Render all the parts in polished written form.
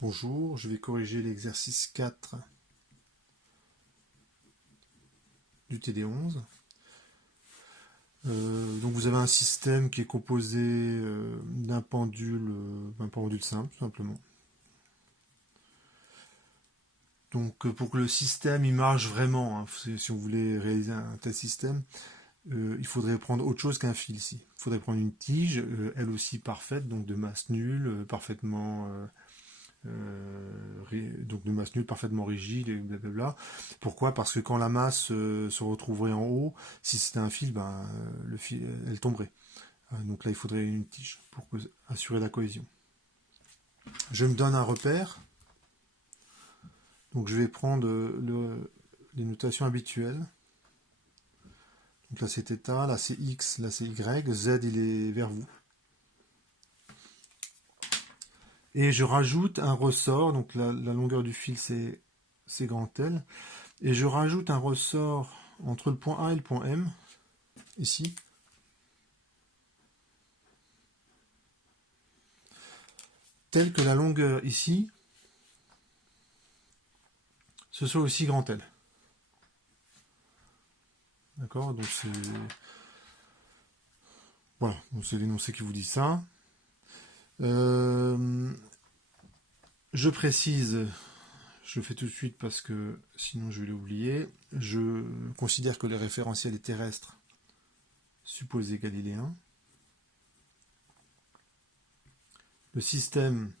Bonjour, je vais corriger l'exercice 4 du TD11. Donc vous avez un système qui est composé d'un pendule simple, tout simplement. Donc pour que le système il marche vraiment, hein, si on voulait réaliser un tel système, il faudrait prendre autre chose qu'un fil ici. Il faudrait prendre une tige, elle aussi parfaite, donc de masse nulle, parfaitement donc de masse nulle parfaitement rigide et blablabla. Pourquoi? Parce que quand la masse se retrouverait en haut, si c'était un fil, le fil, elle tomberait. Donc là, il faudrait une tige pour assurer la cohésion. Je me donne un repère. Donc je vais prendre les notations habituelles. Donc là c'est θ, là c'est x, là c'est y, z il est vers vous. Et je rajoute un ressort, donc la longueur du fil c'est grand L. Et je rajoute un ressort entre le point A et le point M, ici. Tel que la longueur ici, ce soit aussi grand L. D'accord? Donc c'est... Voilà, c'est l'énoncé qui vous dit ça. Je précise, je le fais tout de suite parce que sinon je vais l'oublier. Je considère que le référentiel est terrestre, supposé galiléen. Le système,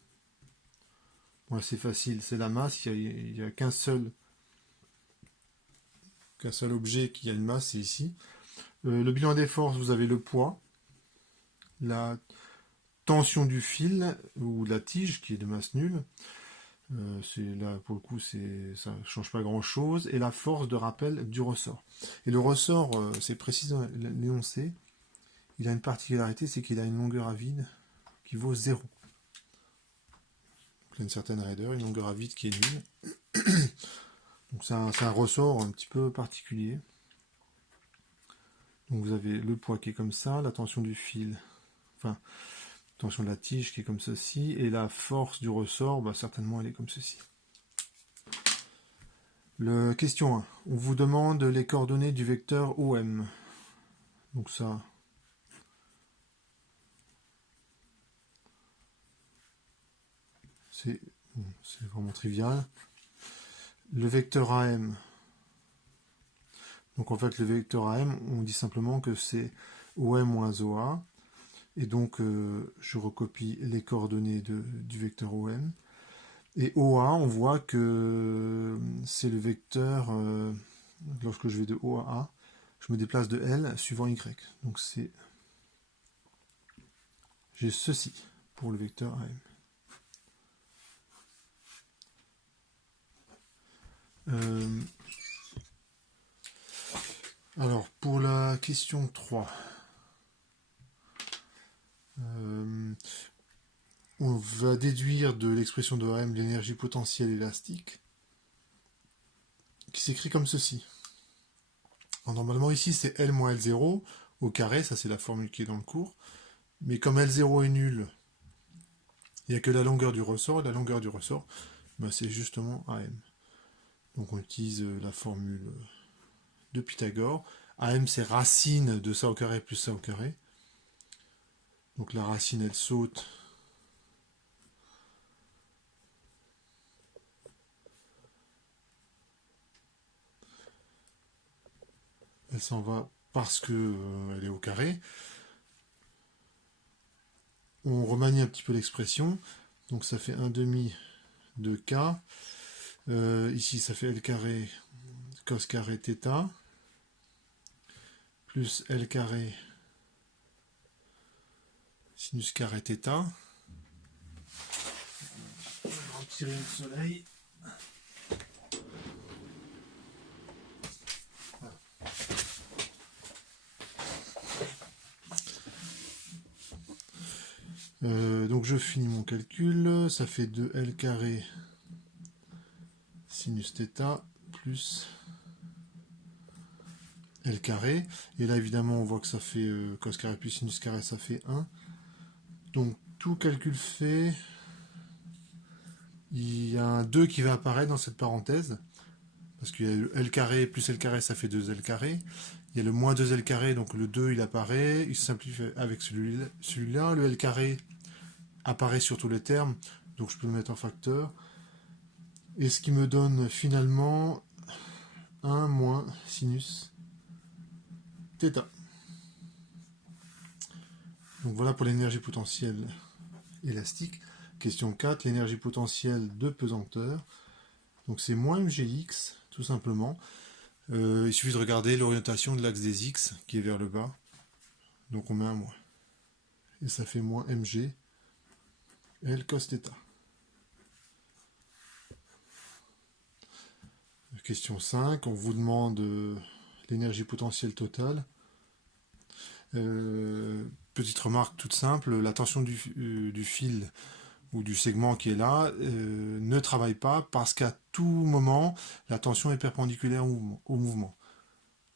bon, c'est facile, c'est la masse, il n'y a qu'un seul objet qui a une masse, c'est ici. Le bilan des forces, vous avez le poids, la tension du fil ou la tige qui est de masse nulle. Là pour le coup ça ne change pas grand chose, et la force de rappel du ressort. Et le ressort, c'est précisément l'énoncé, il a une particularité, c'est qu'il a une longueur à vide qui vaut 0. Donc, il y a une certaine raideur, une longueur à vide qui est nulle. Donc c'est un ressort un petit peu particulier. Donc vous avez le poids qui est comme ça, la tension du fil, enfin tension de la tige qui est comme ceci, et la force du ressort, certainement elle est comme ceci. Question 1. On vous demande les coordonnées du vecteur OM. Donc ça, c'est vraiment trivial. Le vecteur AM. Donc en fait, le vecteur AM, on dit simplement que c'est OM moins OA. Et donc, je recopie les coordonnées du vecteur OM. Et OA, on voit que c'est le vecteur, lorsque je vais de O à A, je me déplace de L suivant Y. Donc j'ai ceci pour le vecteur AM. Alors, pour la question 3, on va déduire de l'expression de AM l'énergie potentielle élastique, qui s'écrit comme ceci. Alors, normalement, ici, c'est L moins L0 au carré, ça c'est la formule qui est dans le cours. Mais comme L0 est nul, il n'y a que la longueur du ressort, et la longueur du ressort, c'est justement AM. Donc on utilise la formule de Pythagore. AM, c'est racine de ça au carré plus ça au carré. Donc la racine, elle saute. Elle s'en va parce que elle est au carré. On remanie un petit peu l'expression. Donc ça fait 1 demi de K. Ici, ça fait L carré cos carré θ. Plus L carré sinus carré θ. Je vais retirer le soleil. Donc je finis mon calcul, ça fait 2L carré sinus θ plus L carré, et là évidemment on voit que ça fait cos carré plus sinus carré, ça fait 1. Donc tout calcul fait, il y a un 2 qui va apparaître dans cette parenthèse, parce qu'il y a le L carré plus L carré, ça fait 2L carré. Il y a le moins 2L carré, donc le 2 il apparaît, il se simplifie avec celui-là. Le L carré apparaît sur tous les termes, donc je peux le mettre en facteur. Et ce qui me donne finalement 1 moins sinus θ. Donc voilà pour l'énergie potentielle élastique. Question 4, l'énergie potentielle de pesanteur. Donc c'est moins mgx, tout simplement. Il suffit de regarder l'orientation de l'axe des x qui est vers le bas. Donc on met un moins. Et ça fait moins mg L cos θ. Question 5, on vous demande l'énergie potentielle totale. Petite remarque toute simple, la tension du fil ou du segment qui est là ne travaille pas parce qu'à tout moment, la tension est perpendiculaire au mouvement.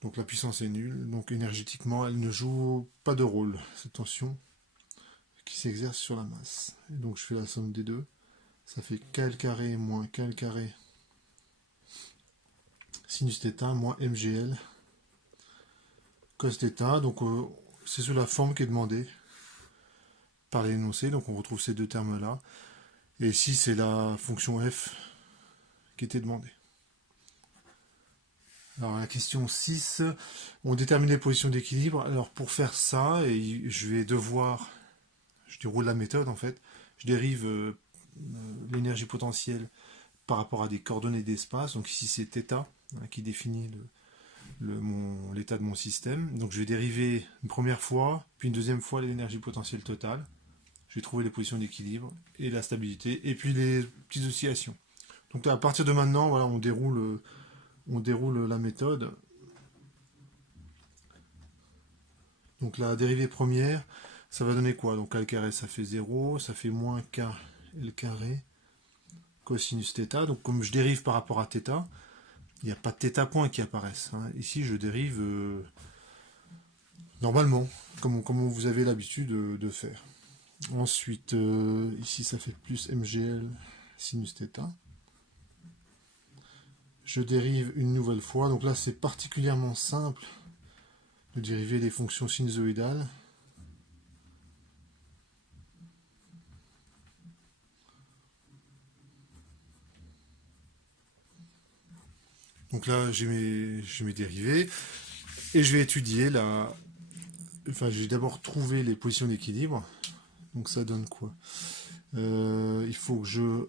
Donc la puissance est nulle, donc énergétiquement, elle ne joue pas de rôle, cette tension qui s'exerce sur la masse. Et donc je fais la somme des deux, ça fait KL carré moins KL carré sinus θ moins mgl cos θ. Donc c'est sous la forme qui est demandée par l'énoncé, donc on retrouve ces deux termes-là. Et ici, c'est la fonction f qui était demandée. Alors, la question 6, on détermine les positions d'équilibre. Alors, pour faire ça, je vais devoir, je déroule la méthode en fait, je dérive l'énergie potentielle par rapport à des coordonnées d'espace. Donc ici, c'est θ qui définit l'état de mon système. Donc, je vais dériver une première fois, puis une deuxième fois l'énergie potentielle totale. Je vais trouver les positions d'équilibre et la stabilité, et puis les petites oscillations. Donc à partir de maintenant, voilà, on déroule la méthode. Donc la dérivée première, ça va donner quoi? Donc L carré, ça fait 0, ça fait moins K L carré cosinus θ. Donc comme je dérive par rapport à θ, il n'y a pas de θ points qui apparaissent. Hein. Ici, je dérive normalement, comme vous avez l'habitude de faire. Ensuite, ici ça fait plus mgl sinus θ. Je dérive une nouvelle fois, donc là c'est particulièrement simple de dériver les fonctions sinusoïdales. Donc là j'ai mes dérivés et je vais étudier enfin j'ai d'abord trouvé les positions d'équilibre. Donc ça donne quoi? Il faut que je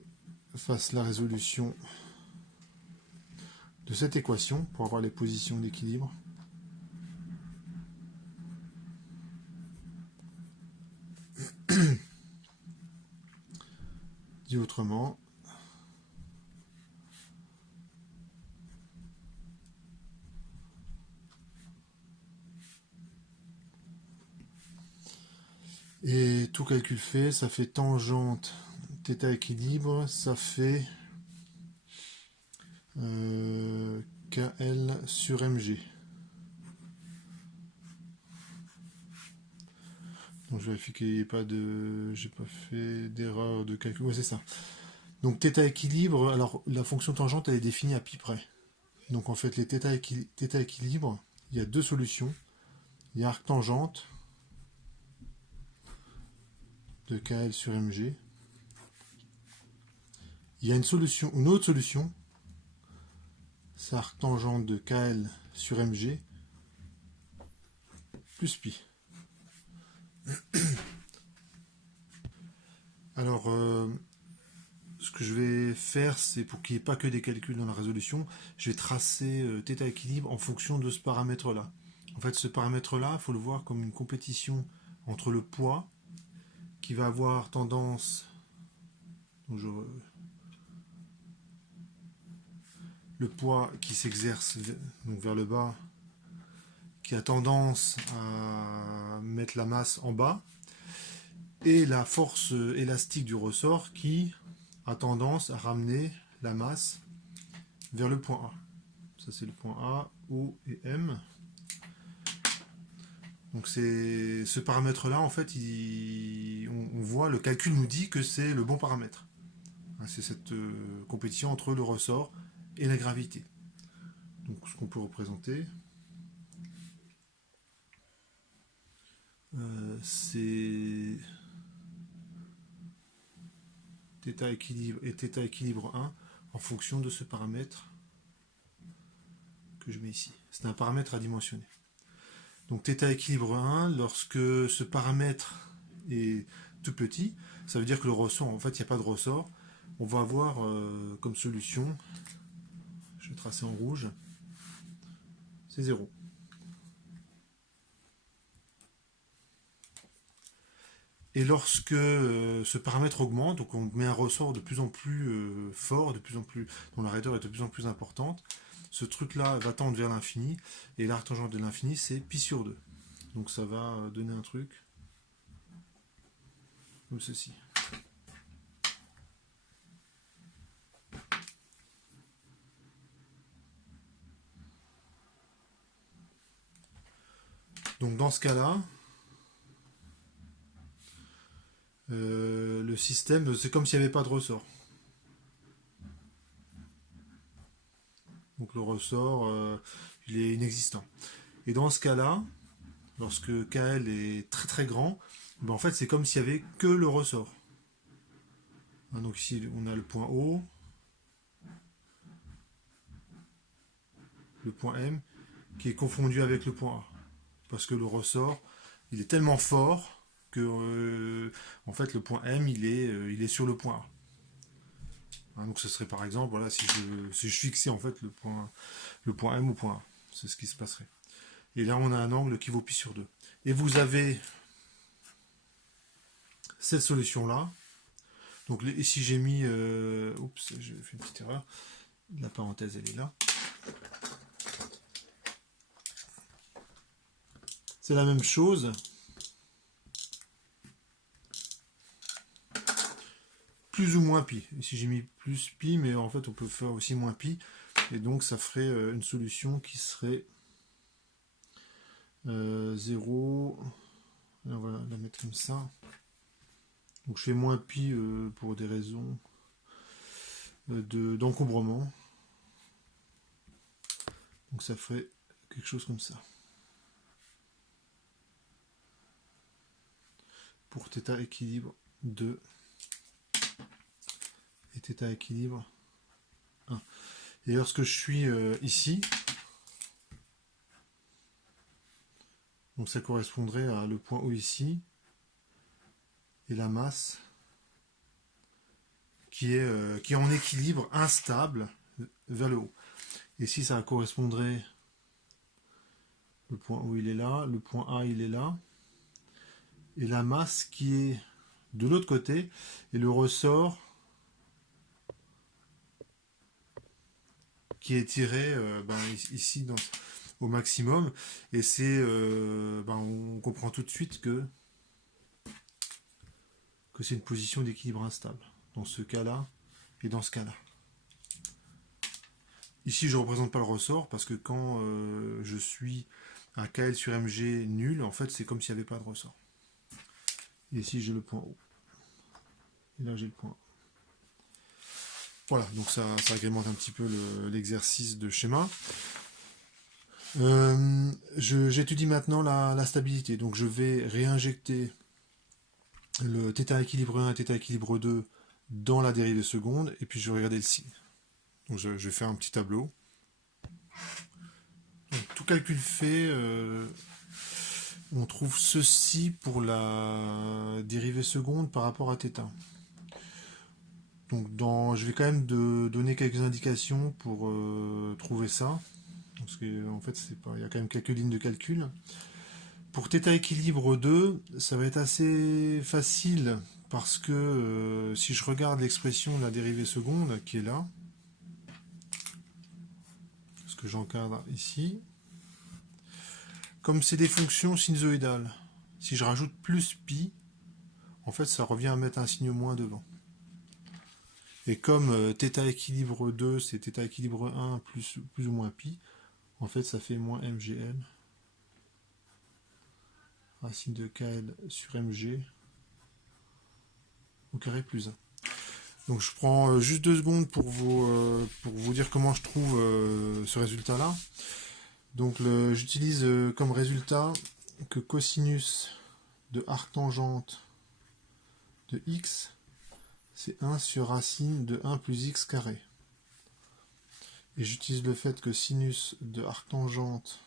fasse la résolution de cette équation pour avoir les positions d'équilibre. Dit autrement, et tout calcul fait, ça fait tangente θ équilibre, ça fait KL sur MG. Donc je vérifie qu'il n'y ait pas de... J'ai pas fait d'erreur de calcul. Ouais, c'est ça. Donc θ équilibre, alors la fonction tangente elle est définie à pi près. Donc en fait les θ équilibre, il y a deux solutions. Il y a arc tangente de KL sur MG. Il y a une autre solution, c'est arc tangente de KL sur MG plus pi. Alors, ce que je vais faire, c'est pour qu'il n'y ait pas que des calculs dans la résolution, je vais tracer θ équilibre en fonction de ce paramètre-là. En fait, ce paramètre-là, il faut le voir comme une compétition entre le poids, qui va avoir tendance... Donc le poids qui s'exerce vers le bas, qui a tendance à mettre la masse en bas, et la force élastique du ressort qui a tendance à ramener la masse vers le point A. Ça c'est le point A, O et M. Donc c'est ce paramètre là en fait on voit, le calcul nous dit que c'est le bon paramètre. C'est cette compétition entre le ressort et la gravité. Donc ce qu'on peut représenter, c'est θ équilibre et θ équilibre 1 en fonction de ce paramètre que je mets ici. C'est un paramètre à dimensionner. Donc θ équilibre 1, lorsque ce paramètre est tout petit, ça veut dire que le ressort, en fait, il n'y a pas de ressort. On va avoir comme solution, je vais tracer en rouge, c'est 0. Et lorsque ce paramètre augmente, donc on met un ressort de plus en plus fort, dont la raideur est de plus en plus importante, ce truc-là va tendre vers l'infini, et l'arc tangente de l'infini, c'est pi sur 2. Donc ça va donner un truc comme ceci. Donc dans ce cas-là, le système, c'est comme s'il n'y avait pas de ressort. Donc le ressort, il est inexistant. Et dans ce cas-là, lorsque KL est très très grand, ben en fait c'est comme s'il n'y avait que le ressort. Donc ici on a le point O, le point M, qui est confondu avec le point A. Parce que le ressort, il est tellement fort que en fait le point M il est sur le point A. Donc ce serait par exemple, voilà, si je fixais en fait le point M au point A. C'est ce qui se passerait. Et là on a un angle qui vaut pi sur 2. Et vous avez cette solution là. Donc ici j'ai mis, oups, j'ai fait une petite erreur. La parenthèse elle est là. C'est la même chose. Plus ou moins pi. Ici j'ai mis plus pi, mais en fait on peut faire aussi moins pi. Et donc ça ferait une solution qui serait 0. On va la mettre comme ça. Donc je fais moins pi pour des raisons d'encombrement. Donc ça ferait quelque chose comme ça. Pour θ équilibre 2 et θ équilibre 1. Et lorsque je suis ici, donc ça correspondrait à le point O ici, et la masse qui est en équilibre instable vers le haut. Et si ça correspondrait, le point O il est là, le point A il est là, et la masse qui est de l'autre côté, et le ressort qui est tiré ici au maximum, et c'est on comprend tout de suite que c'est une position d'équilibre instable dans ce cas-là et dans ce cas-là. Ici je ne représente pas le ressort parce que quand je suis à KL sur MG nul, en fait c'est comme s'il n'y avait pas de ressort. Et ici j'ai le point O. Et là j'ai le point O. Voilà, donc ça agrémente un petit peu l'exercice de schéma. J'étudie maintenant la stabilité. Donc je vais réinjecter le θ équilibre 1 et θ équilibre 2 dans la dérivée seconde, et puis je vais regarder le signe. Donc je vais faire un petit tableau. Donc, tout calcul fait, on trouve ceci pour la dérivée seconde par rapport à θ. Donc je vais quand même donner quelques indications pour trouver ça. Parce qu'en fait, il y a quand même quelques lignes de calcul. Pour θ équilibre 2, ça va être assez facile parce que si je regarde l'expression de la dérivée seconde qui est là, ce que j'encadre ici, comme c'est des fonctions sinusoïdales, si je rajoute plus pi, en fait ça revient à mettre un signe moins devant. Et comme θ équilibre 2 c'est θ équilibre 1 plus ou moins pi, en fait ça fait moins mgl racine de KL sur mg au carré plus 1. Donc je prends juste 2 secondes pour vous dire comment je trouve ce résultat-là. Donc j'utilise comme résultat que cosinus de arctangente de x, c'est 1 sur racine de 1 plus x carré. Et j'utilise le fait que sinus de arctangente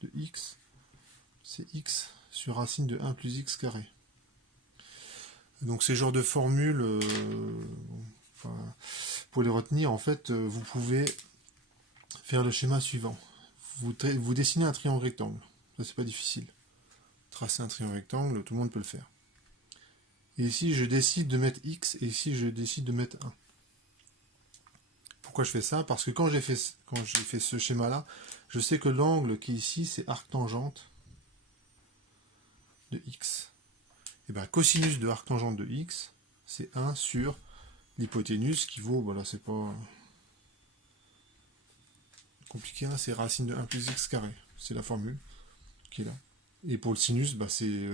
de x, c'est x sur racine de 1 plus x carré. Donc ces genres de formules, pour les retenir, en fait, vous pouvez faire le schéma suivant. Vous dessinez un triangle rectangle. Ça, c'est pas difficile. Tracer un triangle rectangle, tout le monde peut le faire. Et ici, je décide de mettre x, et ici, je décide de mettre 1. Pourquoi je fais ça? Parce que quand j'ai fait ce schéma-là, je sais que l'angle qui est ici, c'est arctangente de x. Et bien, cosinus de arctangente de x, c'est 1 sur l'hypoténuse qui vaut, voilà, c'est pas compliqué, hein, c'est racine de 1 plus x carré. C'est la formule qui est là. Et pour le sinus, bah, c'est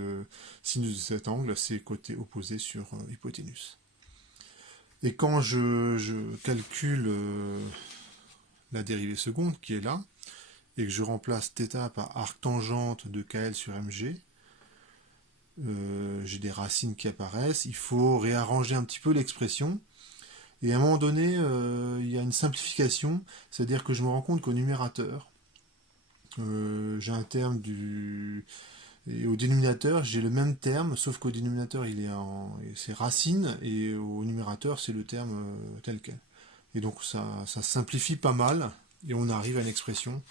sinus de cet angle, c'est côté opposé sur hypoténuse. Et quand je calcule la dérivée seconde qui est là, et que je remplace θ par arctangente de KL sur MG, j'ai des racines qui apparaissent, il faut réarranger un petit peu l'expression, et à un moment donné, il y a une simplification, c'est-à-dire que je me rends compte qu'au numérateur, j'ai un terme du... Et au dénominateur, j'ai le même terme, sauf qu'au dénominateur, c'est racine, et au numérateur, c'est le terme tel quel. Et donc ça simplifie pas mal, et on arrive à une expression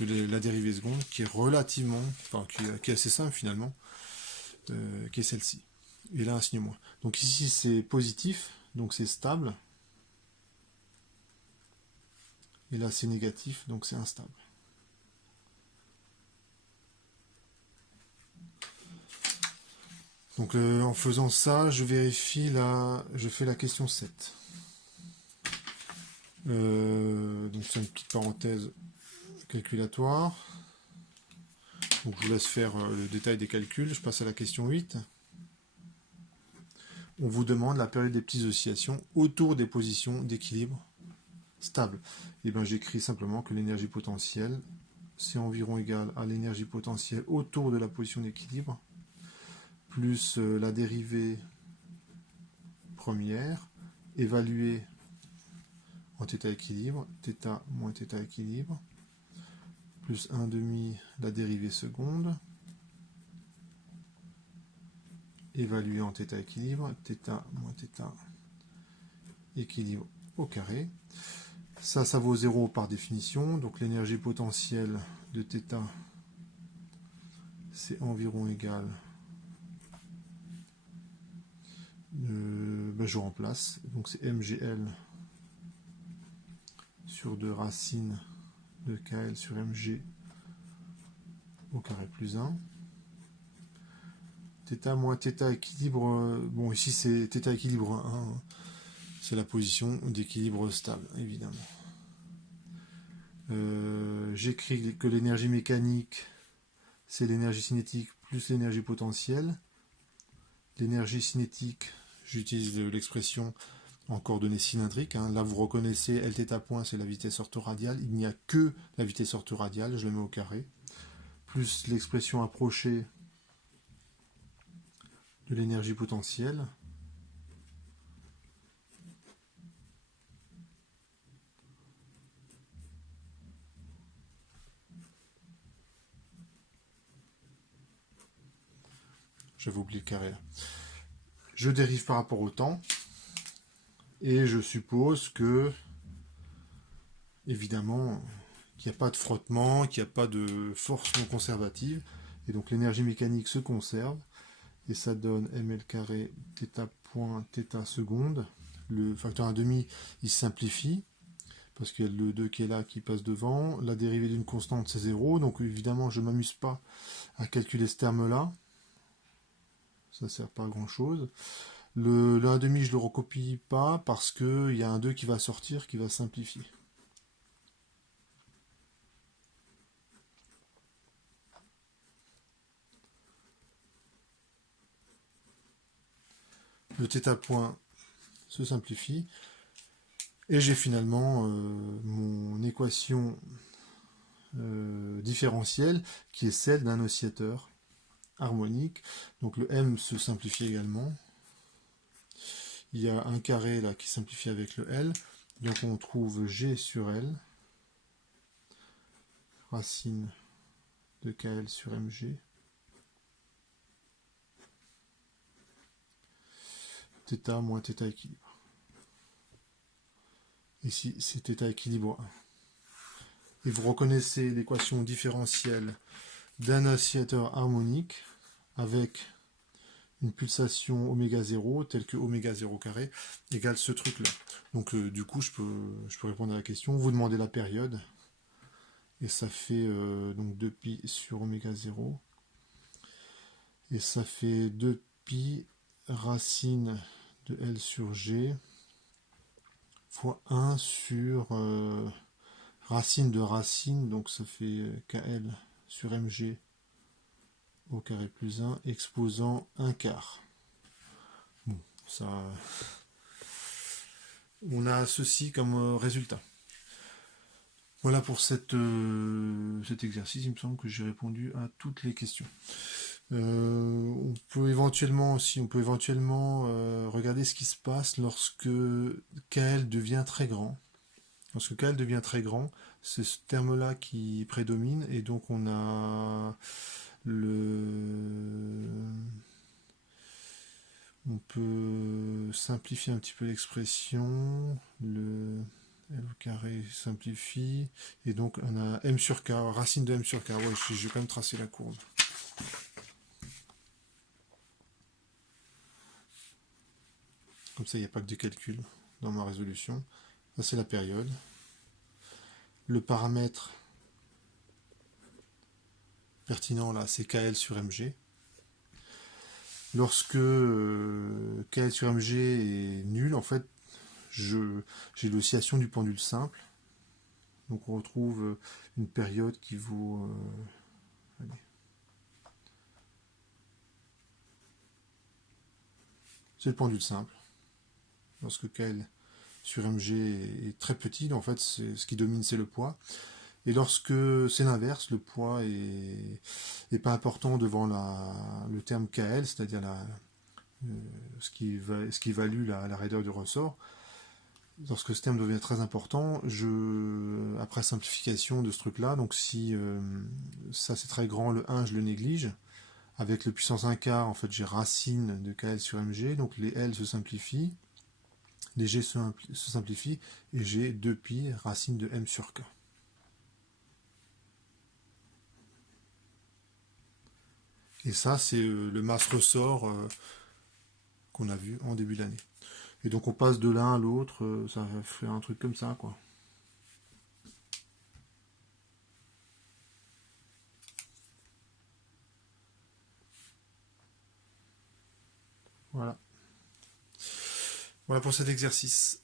de la dérivée seconde qui est relativement, enfin qui est assez simple finalement, qui est celle-ci. Et là, un signe moins. Donc ici, c'est positif, donc c'est stable. Et là, c'est négatif, donc c'est instable. Donc en faisant ça, je fais la question 7. Donc c'est une petite parenthèse calculatoire. Donc je vous laisse faire le détail des calculs. Je passe à la question 8. On vous demande la période des petites oscillations autour des positions d'équilibre stable. Et bien j'écris simplement que l'énergie potentielle, c'est environ égal à l'énergie potentielle autour de la position d'équilibre, plus la dérivée première, évaluée en θ équilibre, θ moins θ équilibre, plus 1 demi la dérivée seconde, évaluée en θ équilibre, θ moins θ équilibre au carré. Ça vaut 0 par définition, donc l'énergie potentielle de θ, c'est environ égal, je remplace, donc c'est MGL sur 2 racines de KL sur MG au carré plus 1. θ moins θ équilibre, bon ici c'est θ équilibre 1, c'est la position d'équilibre stable, évidemment. J'écris que l'énergie mécanique, c'est l'énergie cinétique plus l'énergie potentielle. L'énergie cinétique, j'utilise l'expression en coordonnées cylindriques. Hein. Là, vous reconnaissez Lθ point, c'est la vitesse orthoradiale. Il n'y a que la vitesse orthoradiale, je le mets au carré. Plus l'expression approchée de l'énergie potentielle. J'avais oublié le carré là. Je dérive par rapport au temps. Et je suppose que, évidemment, qu'il n'y a pas de frottement, qu'il n'y a pas de force non conservative. Et donc l'énergie mécanique se conserve. Et ça donne ml carré θ point θ seconde. Le facteur 1,5, il simplifie. Parce qu'il y a le 2 qui est là, qui passe devant. La dérivée d'une constante, c'est 0. Donc évidemment, je ne m'amuse pas à calculer ce terme-là. Ça ne sert pas à grand-chose. Le 1,5, je ne le recopie pas parce qu'il y a un 2 qui va sortir, qui va simplifier. Le θ point, se simplifie. Et j'ai finalement mon équation différentielle qui est celle d'un oscillateur harmonique. Donc le M se simplifie également. Il y a un carré là qui simplifie avec le L. Donc on trouve G sur L, racine de KL sur MG. Θ moins θ équilibre. Ici, c'est θ équilibre 1. Et vous reconnaissez l'équation différentielle d'un oscillateur harmonique avec une pulsation oméga 0 telle que oméga 0 carré égale ce truc-là. Donc du coup, je peux répondre à la question. Vous demandez la période. Et ça fait donc 2pi sur oméga 0. Et ça fait 2pi racine de L sur G fois 1 sur racine de racine, donc ça fait KL sur MG au carré plus 1, exposant 1 quart. Bon, ça... On a ceci comme résultat. Voilà pour cet exercice, il me semble que j'ai répondu à toutes les questions. On peut éventuellement regarder ce qui se passe lorsque KL devient très grand. Lorsque KL devient très grand, c'est ce terme-là qui prédomine, et donc on a on peut simplifier un petit peu l'expression, le L au carré simplifie, et donc on a M sur K, racine de M sur K. Ouais, je vais quand même tracer la courbe. Comme ça, il n'y a pas que du calcul dans ma résolution. Ça, c'est la période. Le paramètre pertinent, là, c'est KL sur MG. Lorsque KL sur MG est nul, en fait, j'ai l'oscillation du pendule simple. Donc on retrouve une période qui vaut... c'est le pendule simple. Lorsque KL sur MG est très petit, en fait, ce qui domine, c'est le poids. Et lorsque c'est l'inverse, le poids est pas important devant le terme KL, c'est-à-dire ce qui évalue la raideur du ressort. Lorsque ce terme devient très important, après simplification de ce truc-là, donc si ça c'est très grand, le 1 je le néglige. Avec le puissance 1 quart, en fait, j'ai racine de KL sur MG, donc les L se simplifient, les G se simplifient, et j'ai 2pi racine de M sur K. Et ça, c'est le masse ressort qu'on a vu en début d'année. Et donc on passe de l'un à l'autre, ça fait un truc comme ça, quoi. Voilà. Voilà pour cet exercice.